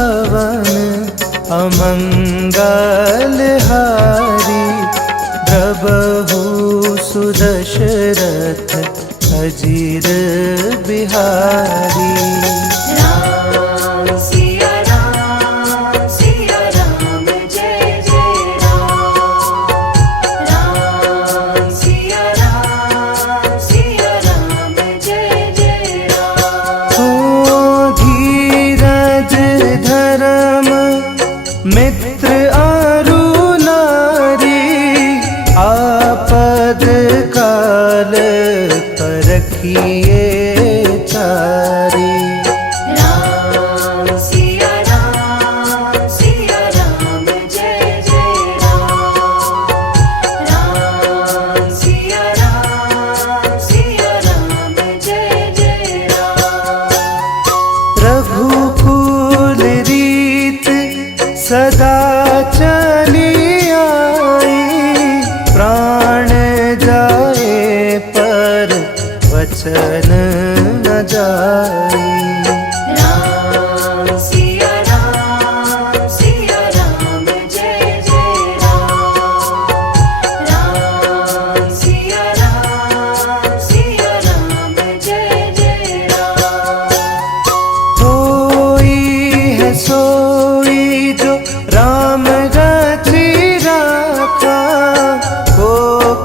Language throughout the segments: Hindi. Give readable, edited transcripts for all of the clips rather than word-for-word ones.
भवन अमंगल हारी, प्रभु सुदशरथ अजीर बिहारी। राम सिया राम जय जय राम। राम सिया राम जय जय राम। हो धीरज धर्म मित्र आरु नारी, आपद काल परखिए चारी। राम सिया राम जय जय राम। राम सिया राम जय जय राम। रघुकुल रीत सदा चली आई, प्राण जाए पर वचन न जाई। राम सिया राम जय जय राम। राम सिया राम जय जय राम। कोई है सोई जो राम रचि राखा, को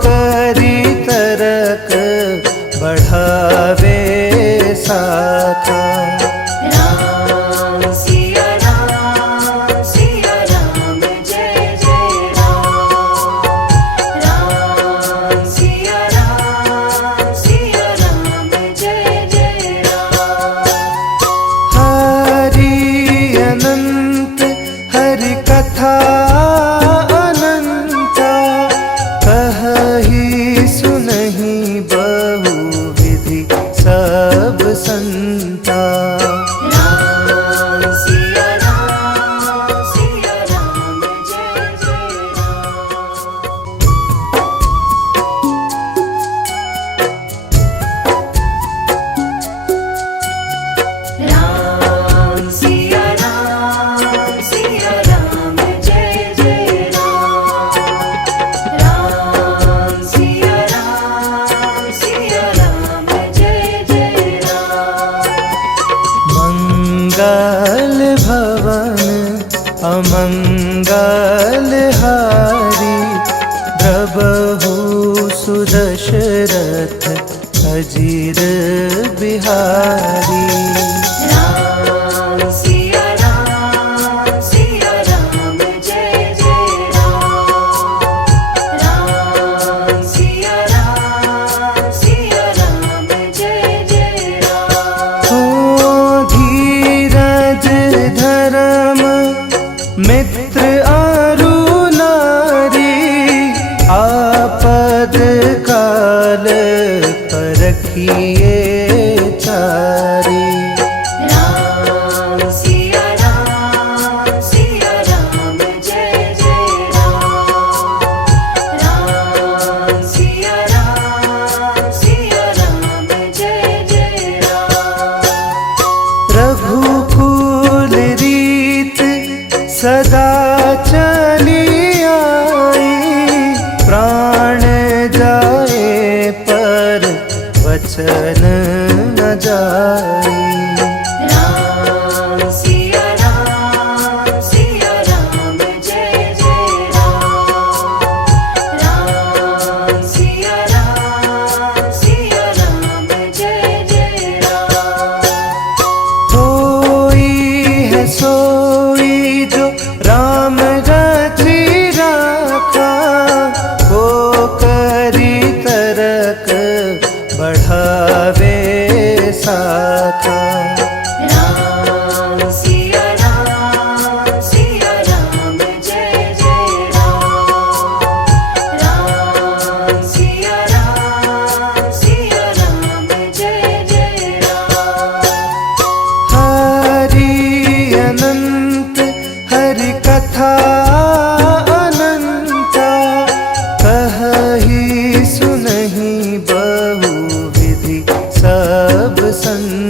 करी तरक बढ़ावे साखा। राम सिया राम जय जय राम। राम सिया राम जय जय राम। हरि अनंत हरि कथा अनंता, कहहि सुनहि बहु विधि सब संता। राम सिया राम जय जय राम। राम सिया राम जय जय राम। राम सिया राम जय जय राम। मंगल भवन अमंगल हारी, प्रभु सुदशरथ अजीर बिहारी। राम सिया राम जय जय राम। राम सिया राम जय जय राम। हो धीरज धर्म मित्र आरु नारी, आपद काल परखिए चारी। राम सिया राम जय जय राम। राम सिया राम जय जय राम। रघुकुल रीत सदा चली आई, प्राण जाए पर वचन न जाई। राम सिया राम जय जय राम। राम सिया राम जय जय राम। कोई है सोई जो राम रचि राखा, को करी तरक बढ़ावे साखा। राम सिया राम जय जय राम। राम सिया राम जय जय राम। हरि अनंत हरि कथा अनंता, कहहि सुनहि बहु विधि सब संता।